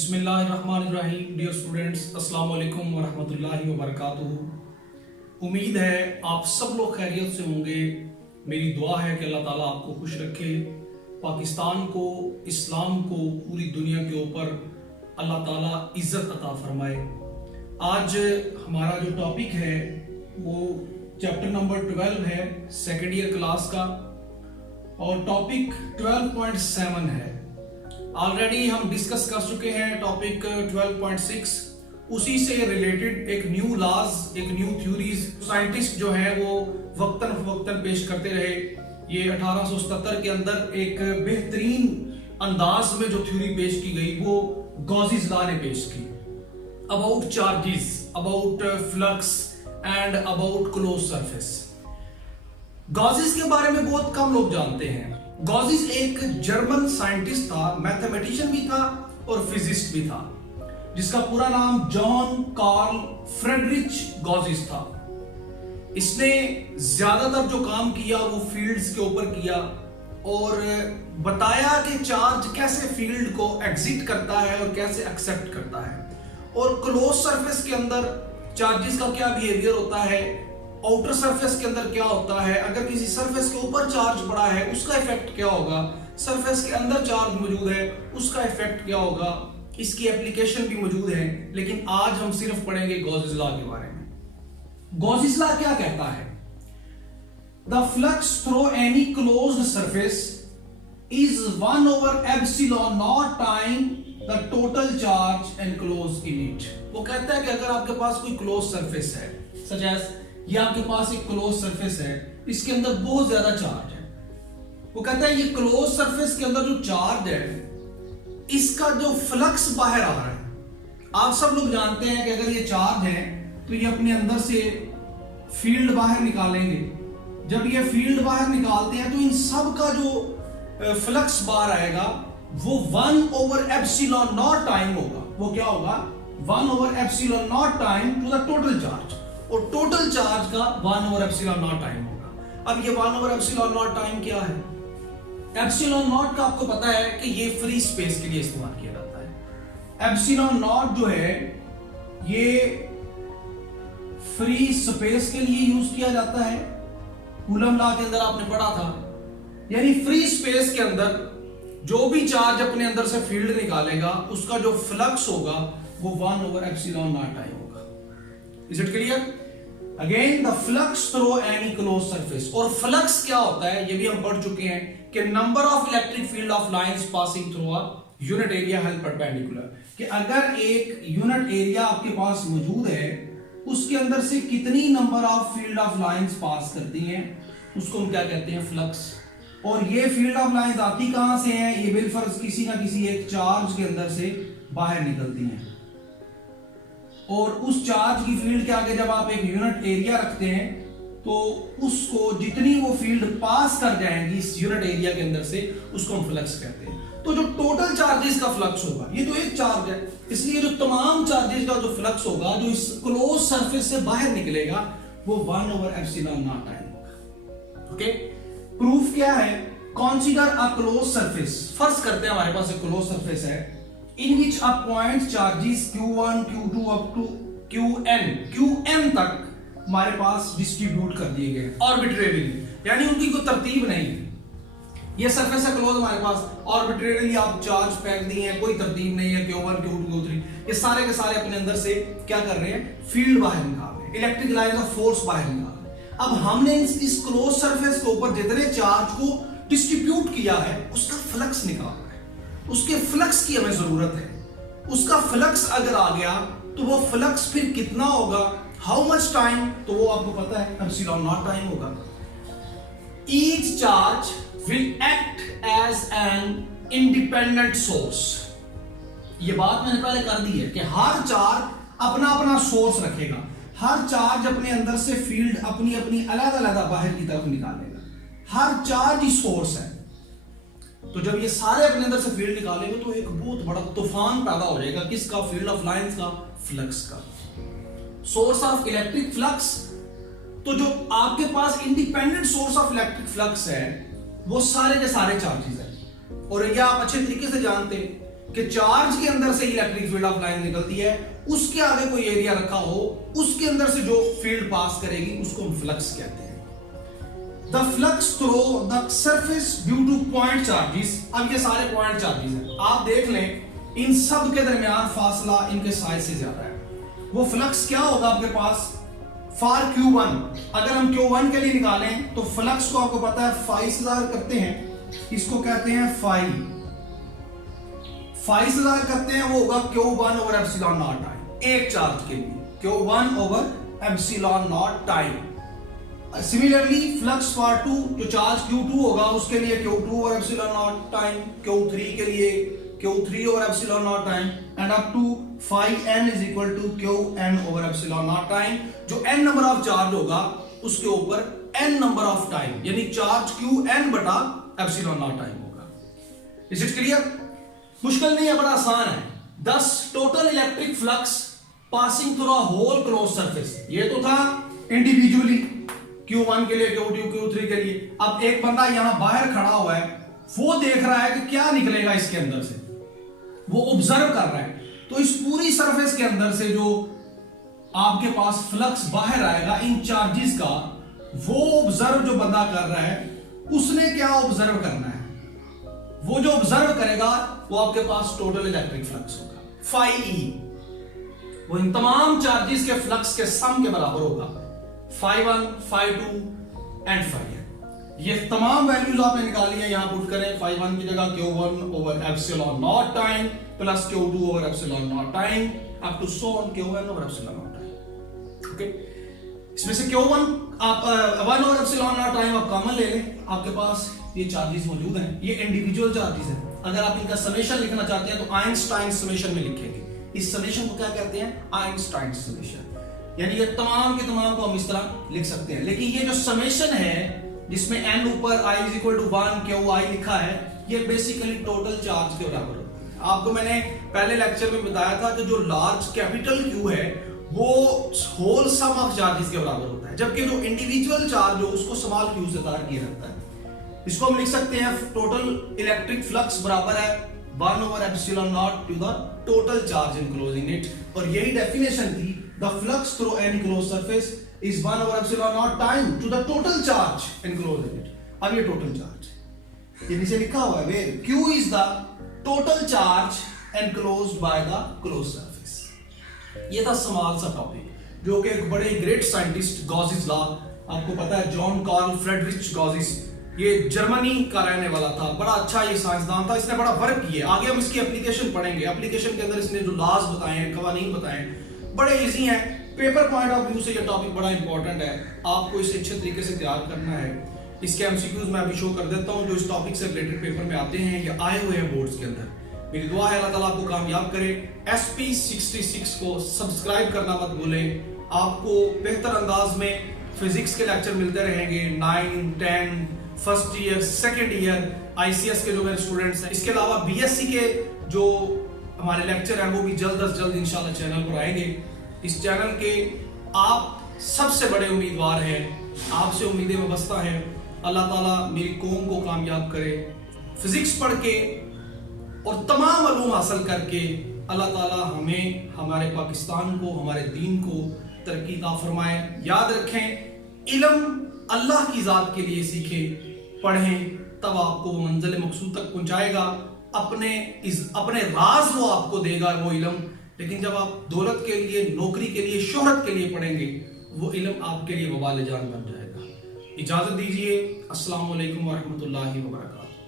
बिस्मिल्लाहिर्रहमानिर्रहीम। Dear students, अस्सलाम वालेकुम वरहमतुल्लाहि वबरकातुहू। उम्मीद है आप सब लोग खैरियत से होंगे। मेरी दुआ है कि अल्लाह ताला आपको खुश रखे, पाकिस्तान को, इस्लाम को, पूरी दुनिया के ऊपर अल्लाह ताला इज्जत अता फरमाए। आज हमारा जो टॉपिक है वो चैप्टर नंबर 12 है, सेकेंड ईयर क्लास का, और टॉपिक 12.7 है। ऑलरेडी हम डिस्कस कर चुके हैं टॉपिक 12.6। उसी से रिलेटेड एक न्यू लॉज, एक न्यू थ्योरीज साइंटिस्ट जो है वो वक्तन फवक्तन पेश करते रहे। ये 1877 के अंदर एक बेहतरीन अंदाज में जो थ्योरी पेश की गई वो गॉसिस लॉ ने पेश की, about charges, about flux and about close surface. Gauss's के बारे में बहुत कम लोग जानते हैं। गॉसिस एक जर्मन साइंटिस्ट था, मैथमेटिशियन भी था और फिजिस्ट भी था, जिसका पूरा नाम जॉन कार्ल फ्रेडरिच गॉसिस था। इसने ज्यादातर जो काम किया वो फील्ड्स के ऊपर किया और बताया कि चार्ज कैसे फील्ड को एग्जिट करता है और कैसे एक्सेप्ट करता है, और क्लोज सरफेस के अंदर चार्जेस का क्या बिहेवियर होता है, आउटर सरफेस के अंदर क्या होता है, अगर किसी सरफेस के ऊपर चार्ज पड़ा है उसका इफेक्ट क्या होगा, सरफेस के अंदर चार्ज मौजूद है उसका इफेक्ट क्या होगा। इसकी एप्लीकेशन भी मौजूद है, लेकिन आज हम सिर्फ पढ़ेंगे गॉसिस लॉ के बारे में। गॉसिस लॉ क्या कहता है? The flux through any closed surface is one by epsilon naught time the total charge enclosed in it. वो कहता है कि अगर आपके पास कोई क्लोज सरफेस है, सच एज ये आपके पास एक क्लोज सरफेस है, इसके अंदर बहुत ज्यादा चार्ज है, वो कहता है ये क्लोज सरफेस के अंदर जो चार्ज है इसका जो फ्लक्स बाहर आ रहा है, आप सब लोग जानते हैं कि अगर ये चार्ज है तो ये अपने अंदर से फील्ड बाहर निकालेंगे। जब ये फील्ड बाहर निकालते हैं तो इन सब का जो फ्लक्स बाहर आएगा वो 1/एप्सिलॉन नॉट टाइम होगा। वो क्या होगा? One by epsilon naught time to the total charge, और टोटल चार्ज का 1/एप्सिलॉन नॉट टाइम होगा। अब ये 1/एप्सिलॉन नॉट टाइम क्या है? एप्सिलॉन नॉट का आपको पता है कि ये फ्री स्पेस के लिए इस्तेमाल किया जाता है। एप्सिलॉन नॉट जो है ये फ्री स्पेस के लिए यूज किया जाता है। कूलम लॉ के अंदर आपने पढ़ा था, यानी फ्री स्पेस के अंदर जो भी चार्ज अपने अंदर से फील्ड निकालेगा उसका जो फ्लक्स होगा वो 1/एप्सिलॉन नॉट टाइम होगा। Is it clear? Again the flux through any close surface. और फ्लक्स क्या होता है ये भी हम पढ़ चुके हैं कि number of electric field of lines passing through a unit area held perpendicular, कि अगर एक यूनिट एरिया आपके पास मौजूद है उसके अंदर से कितनी number of field of lines pass करती हैं उसको हम क्या कहते हैं? फ्लक्स। और ये फील्ड ऑफ लाइंस आती कहां से हैं? ये बिलफर्ज किसी ना किसी एक चार्ज के अंदर से बाहर निकलती हैं, और उस चार्ज की फील्ड के आगे जब आप एक यूनिट एरिया रखते हैं तो उसको जितनी वो फील्ड पास कर जाएंगी इस यूनिट एरिया के अंदर से उसको हम फ्लक्स कहते हैं। तो जो टोटल चार्जेस का फ्लक्स होगा, ये तो एक चार्ज है, इसलिए जो तमाम चार्जेस का जो फ्लक्स होगा जो इस क्लोज सरफेस से बाहर निकलेगा वो 1/एप्सिलॉन नॉट टाइम होगा। ओके, प्रूफ क्या है? Consider a close surface. फर्ज करते हैं हमारे पास एक क्लोज सरफेस है in which a point charges q1 q2 up to qn तक हमारे पास डिस्ट्रीब्यूट कर दिए गए आर्बिट्रेरीली, यानी उनकी कोई तरतीब नहीं है। ये सरफेस है क्लोज हमारे पास, आर्बिट्रेरीली आप चार्ज फेंक दिए हैं, कोई तरतीब नहीं है, q1 q2 q3, ये सारे के सारे अपने अंदर से क्या कर रहे हैं? फील्ड बाहर निकाल रहे हैं, इलेक्ट्रिक लाइन का फोर्स बाहर निकाल रहे हैं। अब हमने इस क्लोज सरफेस के ऊपर जितने चार्ज को डिस्ट्रीब्यूट किया है उसका फ्लक्स निकालना है, उसके फ्लक्स की हमें जरूरत है। उसका फ्लक्स अगर आ गया तो वो फ्लक्स फिर कितना होगा, हाउ मच टाइम, तो वो आपको पता है एप्सिलॉन नॉट टाइम होगा। Each charge will act as an independent source. ये बात मैंने पहले कर दी है कि हर चार्ज अपना अपना सोर्स रखेगा, हर चार्ज अपने अंदर से फील्ड अपनी अपनी अलग अलग बाहर की तरफ निकालेगा, हर चार्ज ही सोर्स है। तो जब ये सारे अपने अंदर से फील्ड निकालेंगे तो एक बहुत बड़ा तूफान पैदा हो जाएगा। किसका? फील्ड ऑफ लाइंस का, फ्लक्स का, सोर्स ऑफ इलेक्ट्रिक फ्लक्स। तो जो आपके पास independent source of electric flux है वो सारे के सारे चार्जेस हैं। और ये आप अच्छे तरीके से जानते हैं कि चार्ज के अंदर से इलेक्ट्रिक फील्ड ऑफ लाइन निकलती है, उसके आगे कोई एरिया रखा हो, उसके अंदर से जो फील्ड पास करेगी उसको हम फ्लक्स कहते हैं। The flux through the surface due two point charges. अब ये सारे पॉइंट चार्जेस हैं, आप देख लें इन सब के दरमियान फासला इनके साइज से ज्यादा है। वो फ्लक्स क्या होगा आपके पास फॉर Q1, अगर हम Q1 के लिए निकालें तो फ्लक्स को आपको पता है फाई से ज़ाहिर करते हैं, इसको कहते हैं फाई से ज़ाहिर करते हैं, वो होगा Q1 over epsilon naught time. एक चार्ज के लिए Q1 over epsilon naught time. Similarly flux for 2, जो चार्ज Q2 होगा उसके लिए Q2 over epsilon naught time, Q3 के लिए Q3 over epsilon naught time, and up to phi n is equal to Qn over epsilon naught time. जो n number of charge होगा उसके ऊपर n नंबर ऑफ टाइम, यानी charge Qn बटा epsilon naught time होगा। Is it clear? मुश्किल नहीं है, बड़ा आसान है। 10 total electric flux passing through a whole close surface. ये तो था इंडिविजुअली Q1 के लिए, Q2, Q3 के लिए। अब एक बंदा यहां बाहर खड़ा हुआ है, वो देख रहा है कि क्या निकलेगा इसके अंदर से, वो ऑब्जर्व कर रहा है। तो इस पूरी सरफेस के अंदर से जो आपके पास फ्लक्स बाहर आएगा इन चार्जेस का, वो ऑब्जर्व जो बंदा कर रहा है उसने क्या ऑब्जर्व करना है, वो जो ऑब्जर्व करेगा वो आपके पास टोटल इलेक्ट्रिक फ्लक्स होगा फाई ई। वो इन तमाम चार्जेस के फ्लक्स के सम के बराबर होगा, phi 1, phi 2 and phi n। ये तमाम वैल्यूज आपने निकाली है, यहां पुट करें। फाई 1 की जगह Q1 over epsilon naught time plus Q2 over epsilon naught time up to so on Qn over epsilon naught time. Okay, इसमें से Q1 आप 1 ओवर एप्सिलॉन नॉट टाइम आप कॉमन ले लें, आपके पास ये चार्जेस मौजूद हैं, ये इंडिविजुअल चार्जेस हैं। अगर आप इनका समेशन लिखना चाहते हैं तो आइंस्टाइन समेशन में लिखेंगे। इस समेशन को क्या कहते हैं? Einstein summation. यानी ये तमाम के तमाम को हम इस तरह लिख सकते हैं। लेकिन ये जो समेशन है जिसमें n ऊपर i is equal to 1 QI लिखा है, ये बेसिकली टोटल चार्ज के बराबर होता है। आपको मैंने पहले लेक्चर में बताया था कि जो लार्ज कैपिटल Q है वो होल सम ऑफ चार्जेस के बराबर होता है, जबकि जो इंडिविजुअल चार्ज हो उसको स्मॉल q से ज़ाहिर किया जाता है। इसको हम लिख सकते हैं टोटल इलेक्ट्रिक फ्लक्स बराबर है 1 over epsilon naught to the total charge enclosing it. और यही डेफिनेशन थी, the flux through any close surface is 1 over epsilon naught time to the total charge enclosing it. अब ये टोटल चार्ज ये नीचे लिखा हुआ है, where Q is the total charge enclosed by the close surface. ये था स्मॉल सा टॉपिक जो कि एक बड़े ग्रेट साइंटिस्ट गॉसिस लॉ, आपको पता है जॉन कार्ल फ्रेडरिच गॉसिस, ये जर्मनी का रहने वाला था, बड़ा अच्छा ये साइंसदान था, इसने बड़ा वर्क किया। आगे हम इसकी एप्लीकेशन पढ़ेंगे। एप्लीकेशन के अंदर इसने जो लॉज बताए हैं, कवानीन बताए हैं, बड़े इजी हैं। पेपर पॉइंट ऑफ व्यू से ये टॉपिक बड़ा इंपॉर्टेंट है, आपको इसे अच्छे तरीके से तैयार करना है। इसके एमसीक्यूज मैं अभी शो कर देता हूँ जो इस टॉपिक से रिलेटेड पेपर में आते हैं, ये आए हुए हैं बोर्ड्स के अंदर। मेरी दुआ है अल्लाह ताला आपको कामयाब करे। SP66 को सब्सक्राइब करना मत भूलें। आपको बेहतर अंदाज में फिजिक्स के लेक्चर मिलते रहेंगे, 9, 10, first year, second year, ICS के जो मेरे स्टूडेंट्स हैं। इसके अलावा BSc के जो हमारे लेक्चर हैं वो भी जल्द अज जल्द इंशाल्लाह चैनल पर आएंगे। इस चैनल के आप सबसे बड़े उम्मीदवार हैं, आपसे उम्मीदें वाबस्ता हैं। अल्लाह ताला मेरी कौम को कामयाब करे। फिजिक्स पढ़ के और तमाम मालूम हासिल करके अल्लाह ताला हमें, हमारे पाकिस्तान को, हमारे दीन को तरक्की अता फरमाए। याद रखें, इल्म अल्लाह की जात के लिए सीखें, पढ़ें, तब आपको वो मंजिल मकसूद तक पहुंचाएगा। अपने राज वो आपको देगा वो इल्म। लेकिन जब आप दौलत के लिए, नौकरी के लिए, शोहरत के लिए पढ़ेंगे, वो इल्म आपके लिए वबाल जान बन जाएगा। इजाजत दीजिए। अस्सलाम वालेकुम व रहमतुल्लाहि व बरकातहू।